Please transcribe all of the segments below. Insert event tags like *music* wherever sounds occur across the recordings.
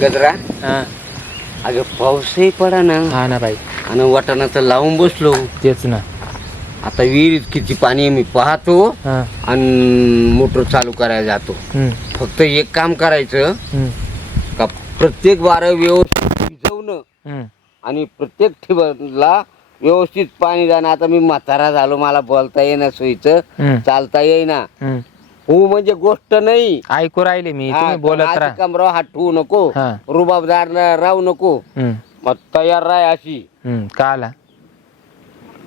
गजरा? हा. अगं पाऊसही पडा ना. हा ना बाई. आणि वाटाणा तर लावून बसलो. तेच ना. आता विहिरीत किती पाणी आहे मी पाहतो हा. आणि मोटर चालू करायला जातो. हम्म, फक्त एक काम करायचं. हम्म, का प्रत्येक वारं व्यवस्थित भिजवणं हम्म. आणि प्रत्येक ठिबकला व्यवस्थित पाणी जाणं आता मी म्हातारा झालो मला बोलता येईना सोयीचं. हम्म, चालता येईना. हम्म. हो म्हणजे गोष्ट नाही. ऐकू राहिले मी तुम्ही बोलत राहा. कमराव हात ठेवू नको हा. रुबाबदार न- राहू नको. हम्म, मग तयार राह अशी. हम्म. का आला?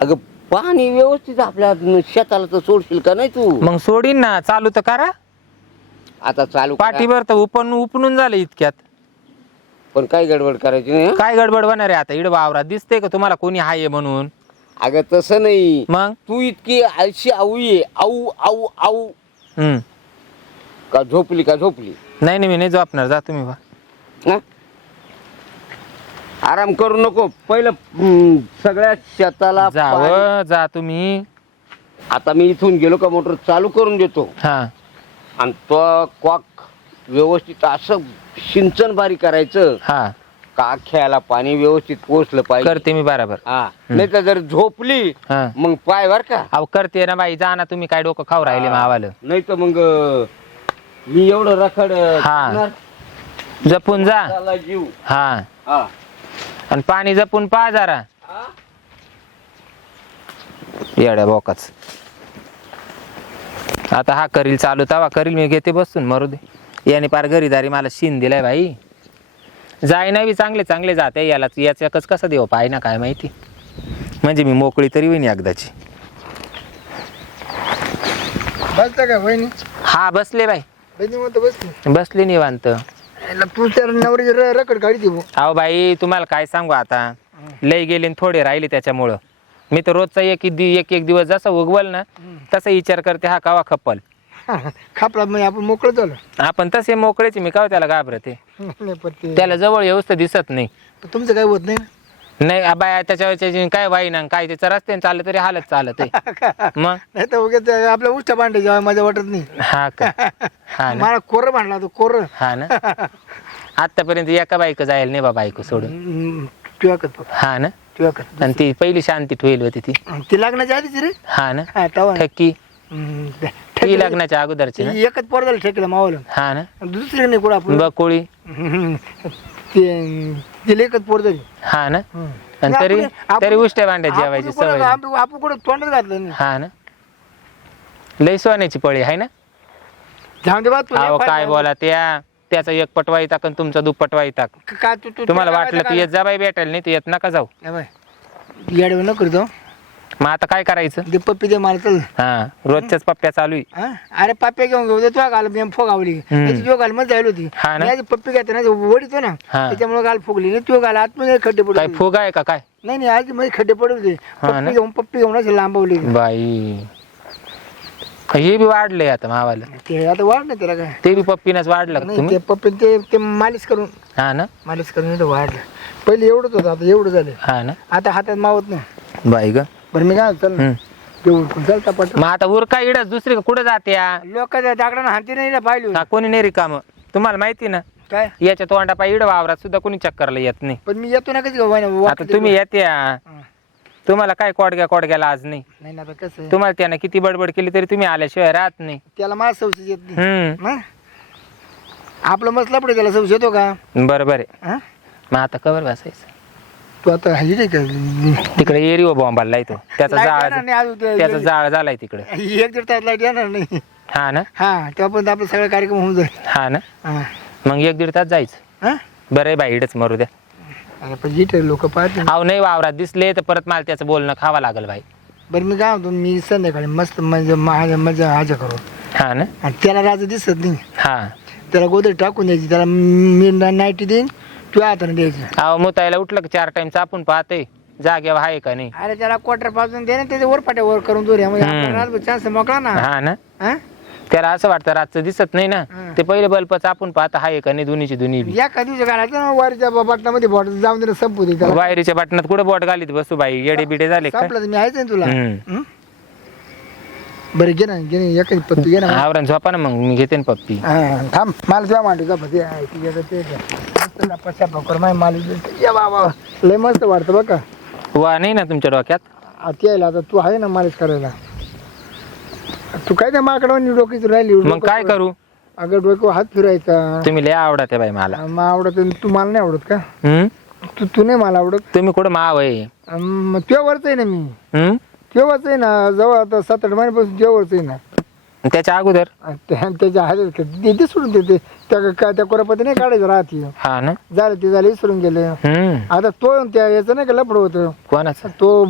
अगं पाणी व्यवस्थित आपल्या शेताला तर सोडशील का नाही तू? मग सोडीन ना चालू तर करा. आता चालू करा. पाठीवर तर उपन उपणून झालं इतक्यात. पण काय गडबड करायची नाही हं? काय गडबड होणार आहे आता? इड वावरात दिसते का तुम्हाला कोणी हाय म्हणून? अगं तसं नाही. मग? तू इतकी आळशी आऊ ये आऊ आऊ आऊ. हम्म. का झोपली का झोपली? नाही नाही मी नाही झोपणार. जा तुम्ही बा. हं? आराम करू नको. पहिलं सगळ्या शेताला पाणी- जाव जा तुम्ही. आता मी इथून गेलो का मोटर चालू करून देतो. हा. आणि तो कॉक व्यवस्थित असं सिंचन बारी करायचं. हा. का खेळायला पाणी व्यवस्थित पोचलं पाहिजे? करते मी बराबर. हा. नाही तर जर झोपली हा. मग पाय बर का? अहो करते ना बाई जा ना तुम्ही काय डोकं खाऊ राहिले मावालं. नाही तर मग अं, मी एवढं रखड अं, हा. करणार. जपून जा. त्याला जीव. हा. हा. आणि पाणी जपून पहा जरा. हा? येड्या बोकाच. आता हा करील चालू तवा करील मी घेते बसून मरू दे. याने पार घरीदारी मला शिन दिलाय बाई. जाय ना बी चांगले चांगले जाते याला याच्याकच कसं देव पाय ना काय माहिती? म्हणजे मी मोकळी तरी होईन एकदाची. बसता का वहिनी हा बसले बाई. म्हणतो बसली बसले निवांत. याला तू त्या नवरी रकड गाडी देऊ अहो बाई तुम्हाला काय सांगू आता? लय गेले न थोडे राहिले त्याच्यामुळं. मी तर रोजचा एक एक दि- एक एक दिवस जसा उगवल ना तसा विचार करते हा कावा खप्पल खापला म्हणजे आपण मोकळं झालं. आपण तसे मोकळेच मी काव त्याला घाबरते? नाही पण ते त्याला जवळ येऊस तर दिसत नाही. तुमचं काय होत नाही ना? नाही आ बाय त्याच्या त्याची काय वाई ना काय त्याच्या रस्त्याने चाललं तरी हालत चालत आहे. *laughs* मग? नाही तर उगाच आपल्या उष्टा भांडे जेव्हा माझ्या वाटत नाही. हा का? हा ना. मला कोर भांडला तो कोर. हा ना. आतापर्यंत एका बायको जायला नाही बा बायको सोडून. हा ना. आणि ती पहिली शांती ठेवली होती ती. ती लग्नाच्या आधीच रे? हा ना. हा तवा ठक्की हम्म, ते लग्नाच्या अगोदरची ना? एकच पोर झालं ठेकलं मावलं. हा ना? दुसरी नाही कुठं आपण बकोळी. ते तिला एकच पोर झाली. हा ना. आणि तरी तरी उष्ट्या भांड्यात जेवायची सवय. नाही. आपण कुठं तोंडच घातलं नाही. हा ना? लय सोन्याची पळी आहे ना? जाऊन दे बा तू अहो नाही काय. बोला त्या. त्याचा एक पटवा येतात आणि तुमचा दुप्पटवा येतात क- का तू तू तुम्हाला वाटलं तू येत जा बाई भेटायला नाही तू येत नका जाऊ. नाही बाय. येडे न करतो मग आता काय करायचं? ते पप्पी दे मला चल हा रोजच्याच पप्प्या चालू आहे. हा? अरे पाप्या घेऊन घेऊ तुला गाल मी फोगावली. तुझ्या गाल मध्ये जायला होती. हा ना? मी आधी पप्पी घेते ना वडीतो ना हा. त्याच्यामुळे गाल फुगली नाही तुझ्या गाल आतमध्ये खड्डे पडले काय फुग आहे का काय? नाही नाही आज मध्ये खड्डे पडले होते हा ना? पप्पी घेऊन पप्पी घेऊन असे लांबवली. बाई. हे बी वाढलंय आता मावाला. ते आता वाढ नाही त्याला काय? ते बी पप्पीनच वाढलं का नाही तुम्ही? ते पप्पी ते ते मालिश करून. हा ना? मालिश करून इथं वाढलं. पहिले एवढंच होतं आता एवढं झालं. हा ना? आता हातात मावत नाही. बाई ग. बरं मी काय चल हम्म. घेऊन चलता पट मग आता उरका इडच दुसरी कुठे जाते लोकांच्या दागडानं हाती नाही ना पाहिली हा, कोणी नाही रिकाम तुम्हाला माहिती ना? काय? याच्या तोंडा पाय इड वावरात सुद्धा कोणी चक्करला येत नाही. पण मी येतो ना कधी आता तुम्ही येत्या हा. तुम्हाला काय कोडग्या कोडग्याला आज नाही? नाही ना आता कसं आहे? तुम्हाला त्यानं किती बडबड केली तरी तुम्ही आल्याशिवाय राहत नाही. त्याला मला सवशी येत नाही. हम्म. हा? आपलं मसला पुढे त्याला सवशी येतो का? बरोबर आहे हा? मग आता कवर बसायचं. तू आता हाय रे का? तिकडे एरिओ बॉम्बाला येतो त्याचा लाइट जाळ येणार नाही अजून ते- त्याचा जाळ झालाय तिकडे. एक दीड तास लाइट येणार नाही. हा ना? हा तेव्हापर्यंत आपला सगळा कार्यक्रम होऊन जाईल. हा ना? हा. मग एक दीड तास जायचं. हा? बरं आहे बाई इडच मरू द्या. अरे पण इथे लोक पाहते अहो नाही वावरात दिसले तर परत मला त्याचं बोलणं खावं लागल बाई. बरं मी काय म्हणतो मी संध्याकाळी मस्त म्हणजे माझ्या मजा हाजा करू. हा ना? आणि त्याला राजा दिसत नाही. हा. त्याला गोदर टाकून द्यायची त्याला मी नाईटी देईन. तुझ्या हाताने द्यायची. अहो मुतायला उठलं की चार टाइम चापून पाहते जागेवर आहे का नाही? अरे त्याला क्वार्टरपासून दे ना त्याच्या वर वर करून दूर हम्म. चान्स मोकळा ना. हा ना. हा? त्याला असं वाटतं रातचं दिसत नाही ना. हा. ते पहिले बल्ब चापून पाहता आहे का नाही दोन्हीची दोन्ही बी. या कधी घालायचं ना वारीच्या बटनामध्ये बॉट जाऊन संपू दे त्याला वायरीच्या बटनात कुठे बोट घालीत बसू बाई? येडे बिडे झाले का? संपलं तर मी आहेच ना तुला. हम्म. हं? बरं घे ना घे ना एखादी पत्ती घे ना. आवरण झोपा ना मग मी घेते ना पप्पी. हा, थांब मला तुझ्या मांडीचा पत्ती आहे ती घेतो ते घे. मस्त लपाछा भाकर माय देते. या बाबा लय मस्त वाटतं बघ का. वा नाही ना तुमच्या डोक्यात? आता यायला आता तू आहे ना मालिश करायला. तू काय त्या माकडावर डोकीच राहिली? मग काय करू? अगं डोकं हात फिरायचा. तुम्ही लय आवडत बाई मला. मग आवडत तू मला नाही आवडत का? हम्म? तू तू नाही मला आवडत. तुम्ही कुठं माव आहे? अं, मग तुझ्यावरच आहे ना मी. हम्म? तेव्हाच आहे ना जवळ आता सात आठ महिन्यापासून जेवळच आहे ना त्याच्या अगोदर? आणि त्या- त्याच्या हातात का देते सोडून देते. त्या का- त्या कोरापती नाही काढायचं राहते. हा ना? झालं ते झालं विसरून गेले. हम्म. आता तो त्या याचं नाही का लपड होतं? कोणाचं? तो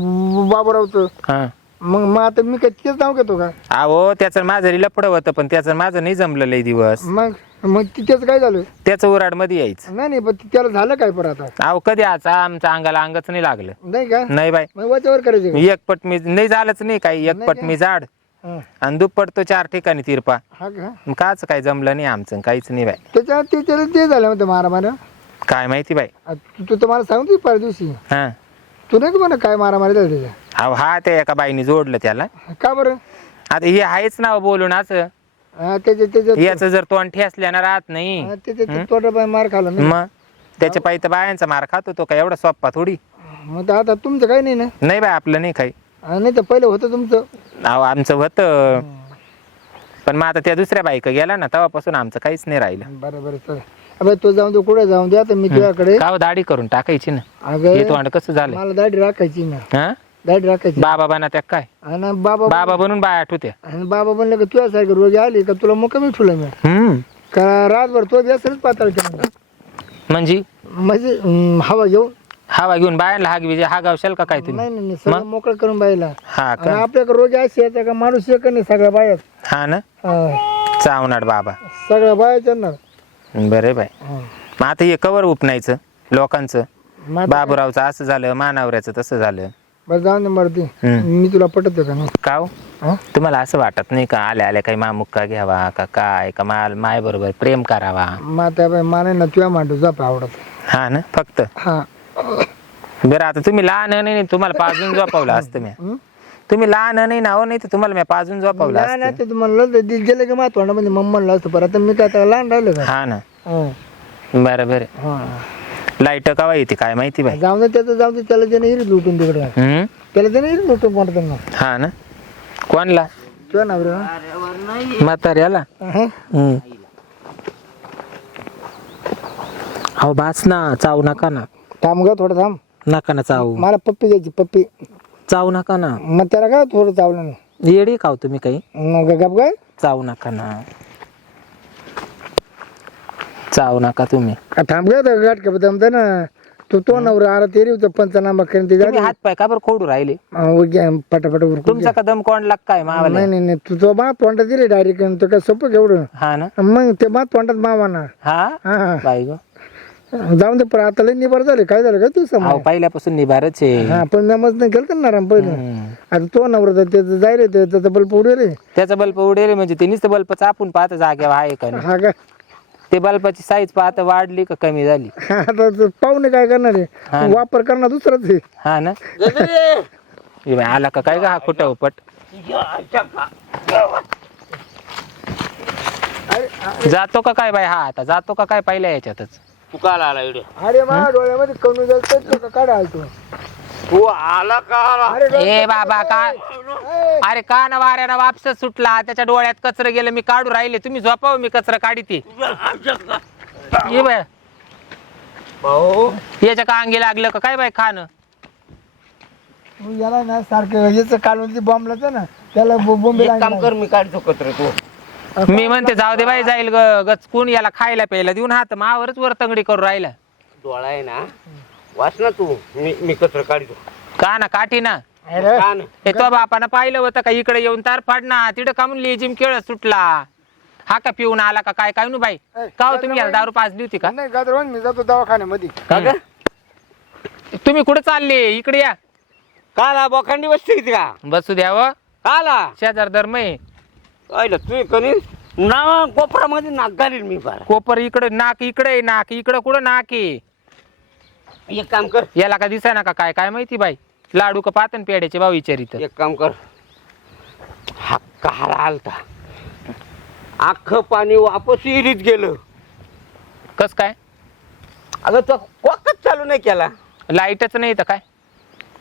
बाबरावचं. हा. मग मग आता मी काय तेच नाव घेतो का? अहो त्याचं माझं लपड होतं पण त्याचं माझं नाही जमलं लय दिवस. मग? मग ती- त्याचं काय झालं? त्याचं उराडमध्ये यायचं. नाही नाही पण त्याला झालं काय परत आता? अहो कधी आता आमच्या अंगाला अंगच नाही लागलं. नाही का? नाही मग वच्यावर करायचे का? मी एकपट मी नाही झालंच नाही काही एकपट मी जाड हा. आणि दुप्पट तो चार ठिकाणी तिरपा. हा का? मग काच काय जमलं नाही आमचं काहीच नाही बाई. त्याच्या ते त्याला ते झालं म्हणते मारा मारा काय माहिती बाई. तू तू तर मला सांगतो पर दिवशी? हा. तू नाही का म्हणा काय मारा मारी झाली त्याच्या? अहो हा ते एका बाईने जोडलं त्याला. का बरं? आता हे आहेच नाव बोलून असं. हा, त्याच्या त्याच्या याचं जर तोंड ठेसल्यानं राहत नाही. हा, त्याच्या ते मार खाला मग? त्याच्या पायी तर बायांचा मार खातो तो काय एवढा सोप्पा थोडी. मग तर आता तुमचं काही नाही ना. नाही बाय आपलं नाही काही. हा, नाही तर पहिलं होतं तुमचं. अहो आमचं होतं. पण मग आता त्या दुसऱ्या बाईक गेला ना तेव्हापासून आमचं काहीच नाही राहिलं. बरं बरं चल. अबे तो जाऊन दे कुठे जाऊन दे आता मी तुझ्याकडे. काव दाढी करून टाकायची ना? हे अगं तोंड कसं झालं? मला दाढी राखायची ना. हा? दाढी राखायची. बाबा बना त्या काय? आणि बाबा बाबा बनून बाय आठवत्या. आणि बाबा म्हणलं का तुझ्यासारखं रोज आली का तुला मुक्कामी ठेवलं मी हम्म. का रातभर तो बेसरच पाताळ केलं म्हणजे? म्हणजे हम्म, हवा घेऊन. हवा घेऊन बायांना हाग विजय हा गावशाल का काय तुम्ही? नाही नाही नाही, सगळं मोकळं करून बायला हा आणि का आपल्याकडे रोज अशी येतं का माणूस एक नाही सगळ्या बायात हा ना? हा, चावनाड बाबा. सगळ्या बायाच्या ना बरे बाय हा. मग आता हे कवर उपनायचं लोकांचं. मग आता- बाबूरावचं असं झालं मानावऱ्याचं तसं झालं. बरं जाऊन दे. मी तुला पटत का नाही? काव हा? तुम्हाला असं वाटत नाही का? आल्या आल्या काही मामुक्का घ्यावा का काय का माल माय बरोबर प्रेम करावा? मग आता बाई मला ना तुझ्या मांडू जप आवडत. हा ना फक्त? हा. बरं आता तुम्ही लहान नाही तुम्हाला पाजून झोपवलं असतं मी? तुम्ही लहान नाही ना हो नाही तर तुम्हाला मी पाजून झोपवलं लहान असतं. आहे ते म्हणलं तर गेलं की माझ्या तोंडामध्ये मग म्हणलं असतं परत आता मी काय आता लहान राहिलो का? हा ना. हा. बरं बरं. हा. लाइट कवा येते काय माहिती बाई? जाऊन दे त्याचं जाऊन दे त्याला त्याने लुटून तिकडे. हम्म? त्याला त्याने लुटून त्यांना हा ना. कोणला? तुझ्या नवऱ्या म्हाताऱ्याला? हम्म. अहो बास ना चावू नका ना. थांब ग थोडं थांब. नका ना चावू. मला पप्पी द्यायची पप्पी. चावू नका ना. मग त्याला काय थोडं चावलं ना. येडी खाऊ तुम्ही काही? मग गप काय चावू नका ना. चावू नका तुम्ही. थांब ग गाठ का जमतं ना तू तो नवरा आला ते रे पंचनामा करून ते तुम्ही हात पाय का बरं खोडू राहिले? पटापट उरकून तुमचा कदम कोण लाग काय मावाला नाही नाही नाही तू तो मा तोंडात दिले डायरेक्ट तो काय सोपं एवढं? हा ना. मग ते मा तोंडात मावाना हा? हा बाई गो. जाऊन दे पण आता लई निबर झाले. काय झालं का तू अहो समज पहिल्यापासून निभारच आहे. हा पण मी मस्त नाही केलं ना राम पहिलं. आता तो नवरा तर त्याचं जाय रे त्याचा बल्ब उडे रे त्याचा बल्ब उडेल म्हणजे ते नुसतं बल्ब चापून पाहत जाग्यावर आहे का नाही. हा का? ते बल्बाची साईज पाहत वाढली का कमी झाली? आता तो पाहुणे काय करणार आहे? वापर करणार दुसराच आहे. हा ना. ए बाई, आला का काय का हा कुठं उपट? जातो का काय बाई हा आता? जातो का काय पहिल्या याच्यातच? तू काल आला इकडे? अरे मा डोळ्यामध्ये कमी जास्त का काढा आलतो? तू आला का आला? अरे ए बाबा का अरे. का ना वाऱ्यानं वापस सुटला त्याच्या डोळ्यात कचर गेलं मी काढू राहिले तुम्ही झोपाव मी कचरा काढी ती. ये बाय. भाऊ. याच्या का अंगी लागलं का? काय बाय खाणं? तू याला ना सारखं याचं काढून बॉम्बलाच ना त्याला बॉम्बे एक काम कर मी काढतो कत्र तू. मी म्हणते जाऊ दे बाई जाईल ग- गचकून याला खायला प्यायला देऊन हात मावरच वर तंगडी करू राहिला. डोळा आहे ना वाच ना तू. मी मी कचरा काढतो. का ना काठी ना? अरे कान हे तो बापानं पाहिलं होतं का इकडे येऊन तार फाड ना तिकडे कामून लेजिम खेळ सुटला. हा का पिऊन आला का काय? काय नु बाई? का हो तुम्ही याला दारू पाजली होती का? नाही गादरवान मी जातो दवाखान्यामध्ये. का ग? तुम्ही कुठे चालले? इकडे या. काला बोखंडी बसते किती का? बसू द्यावं काला शेजार धर्म आहे ऐला तू कधी? ना कोपरामध्ये नाक घालील मी फार कोपर इकडे नाक इकडे आहे, नाक इकडे कुठं नाक आहे? एक काम कर. याला का दिसाय ना का काय काय माहिती बाई? लाडू का पातन पेड्याचे भाऊ विचारित. एक काम कर. हाक काळा आलता. अख्खं पाणी वापस विहिरीत गेलं. कस काय? अगं तो कोकच चालू नाही केला. लाईटच नाही तर काय?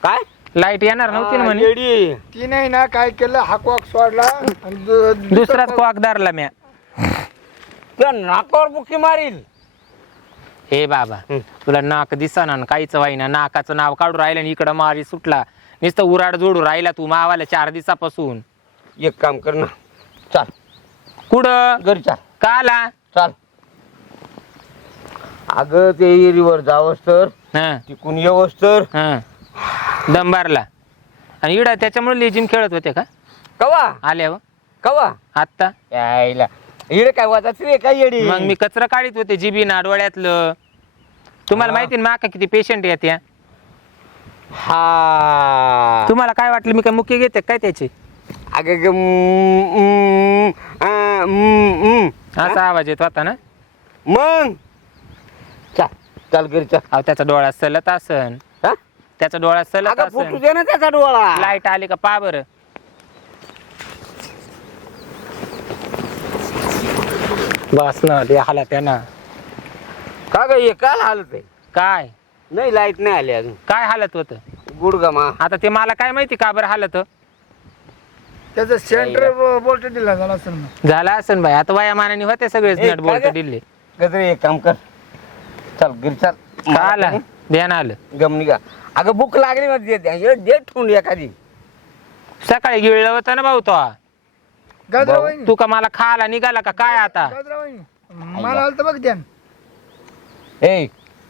काय? लाइट येणार नव्हती ना हा, म्हणे. येडी. ती नाही ना काय केलं हा कॉक सोडला आणि दु- दुसराच दुसरा कॉक धरला म्या. तुला नाकावर बुकी मारील. हे बाबा हं. तुला नाक दिसाना न काहीच वाईना नाकाचं नाव काढून राहिलं आणि इकडं मारी सुटला. नुसतं उराड जोडू राहिला तू मावाला चार दिवसापासून. एक काम कर ना. चाल. कुठं? घरी चाल. का आला चाल. अगं ते विहिरीवर जावस तर हं. तिकून येवस तर. हं. दंबारला आणि इडा त्याच्यामुळे लेजिम खेळत होते का? कवा? आल्यावर कवा? आत्ता? यायला. इकडे काय वाजाच रे काय येडी? मग मी कचरा काढीत होते जिबी ना डोळ्यातलं तुम्हाला. माहिती ना माका किती पेशंट येते हा. तुम्हाला काय वाटलं मी काय मुख्य घेते काय त्याचे? अगं ग, आ. असा आवाज येत होता ना? मग? चाल चाल घरी चाल. अहो त्याचा डोळा सलत असन. हा? त्याचा डोळा सलत अगं फुटू असन दे ना त्याचा डोळा. लाइट आली का पा बर. बस ना ते आला त्यानं का ग हे काल हालत आहे? काय? नाही लाइट नाही आली अजून. काय हालत होत? गुडगमा आता ते मला काय माहिती का बरं हालत? त्याचं सेंटर बोल्ट दिला झाला असेल झाला असन बाई आता वयामानाने होते सगळेच ए, नट बोलत काय ग? दिले. गजरे एक काम कर. चल घरी चाल. का आला? ध्यान आलं. गमनी का अगं भूक लागली म्हणजे डेट ठेवून एखादी. सकाळी गिळलं होतं ना भाऊ तो. गाजरा भाऊ, तू का मला खायला निघाला का? काय आता? मला आलं तर बघ ध्यान ए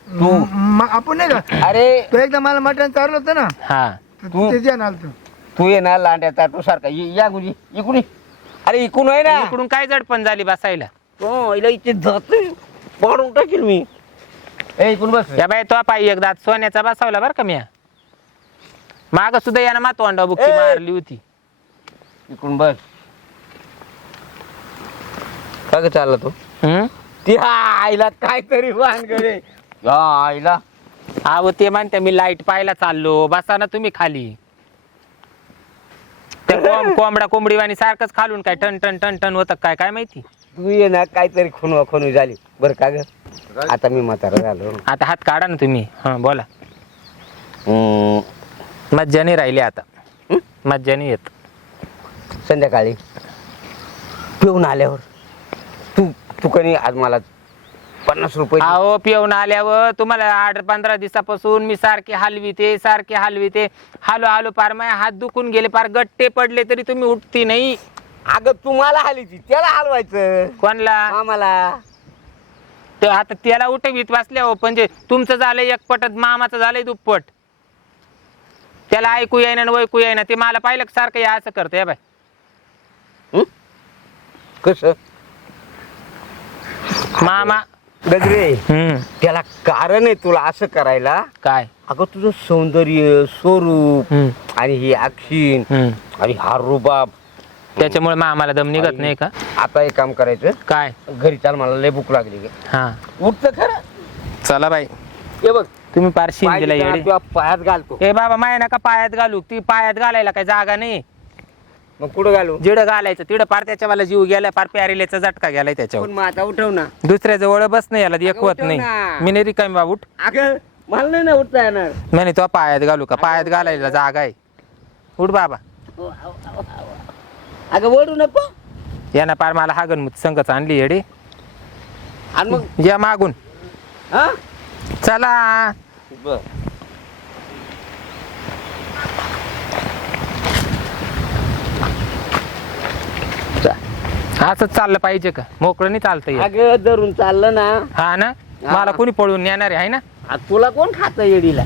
तू म- आपण नाही का? अरे. तो एकदा मला मटण चारलं होतं ना हा. तर तू- ते ध्यान आलं होतं. तू ये ना लांड्याचा तू सारखा ये- या गुजी इकडून ये. अरे इकडून आहे ना. इकडून काय जडपण झाली बसायला? हो इला इथे जात पाडून टाकील मी. ए इकडून बस. या बाई तो पायी एकदा सोन्याचा बसावला बरं का म्या माग सुद्धा यानं मातोंडा बुक्की ए! मारली होती. इकडून बस. का ग चालला तू? हम्म? ती हा आईला काहीतरी करे हा आईला. अहो ते म्हणते मी लाइट पाहायला चाललो. बसा ना तुम्ही खाली. ते कोंब- *laughs* कोंबडा कोंबडीवाणी सारखंच खालून काय टन टन टन टन होतं काय काय माहिती? तू ये ना काहीतरी खुनवा खुनवी झाली. बरं का ग? आता मी म्हातारा झालो. आता हात काढा ना तुम्ही. हा बोला. हम्म, मज्जा नाही राहिली आता. हं? मज्जा नाही येत. संध्याकाळी. पिऊन आल्यावर. तू तू कधी आज मला पन्नास रुपये दे. अहो पिऊन आल्यावर तुम्हाला आठ पंधरा दिवसापासून मी सारखे हलविते सारखे हलविते. हालो हालो पार माझे हात दुखून गेले पार गट्टे पडले तरी तुम्ही उठती नाही. अगं तुम्हाला हलीची त्याला हलवायचं. कोणला? आम्हाला ते आता त्याला उठवीत बसल्या हो म्हणजे तुमचं झालंय एक पटत मामाचं झालंय दुप्पट. त्याला ऐकू येईना आणि ऐकू येईना ते मला पाहिलं का सारखं हे असं करतं या बाय. हं? कसं? मामा. गजरे. हम्म. त्याला कारण आहे तुला असं करायला. काय? अगं तुझं सौंदर्य स्वरूप हम्म. आणि ही अक्षीन हम्म. आणि हा रुबाब. त्याच्यामुळे मामाला दम निघत नाही का? आता एक काम करायचं. काय? घरी चाल मला लय भूक लागली ग. हा. उठतं खरं. चला बाई. हे बघ. तुम्ही पार शिन पाय दिला तिथं येडे. तुझ्या पायात घालतो. ए बाबा माया नका पायात घालू. ती पायात घालायला काय जागा नाही. मग कुठं घालू? जिडं घालायचं तिडं पार त्याच्यावाला जीव गेलाय पार प्यारिलेचा झटका गेलाय त्याच्यावर. पण मग आता उठव ना. दुसऱ्या जवळ बस नाही याला एक अगं होत उठव नाही. मी नाही रिकामी बाबा उठ. अगं मला नाही ना उठता येणार. नाही तो पायात घालू का? पायात घालायला जागा आहे. उठ बाबा. अगं ओढू नको. यानं पार मला हा गणमुत संगच आणली येडे. आणि मग? या मागून. हा? चला. बर. असंच चाललं पाहिजे का? मोकळं नाही चालतं येत. अगं धरून चाललं ना. हा ना. मला कोणी पळून नेणार आहे ना? आ, तुला कोण खात येडीला?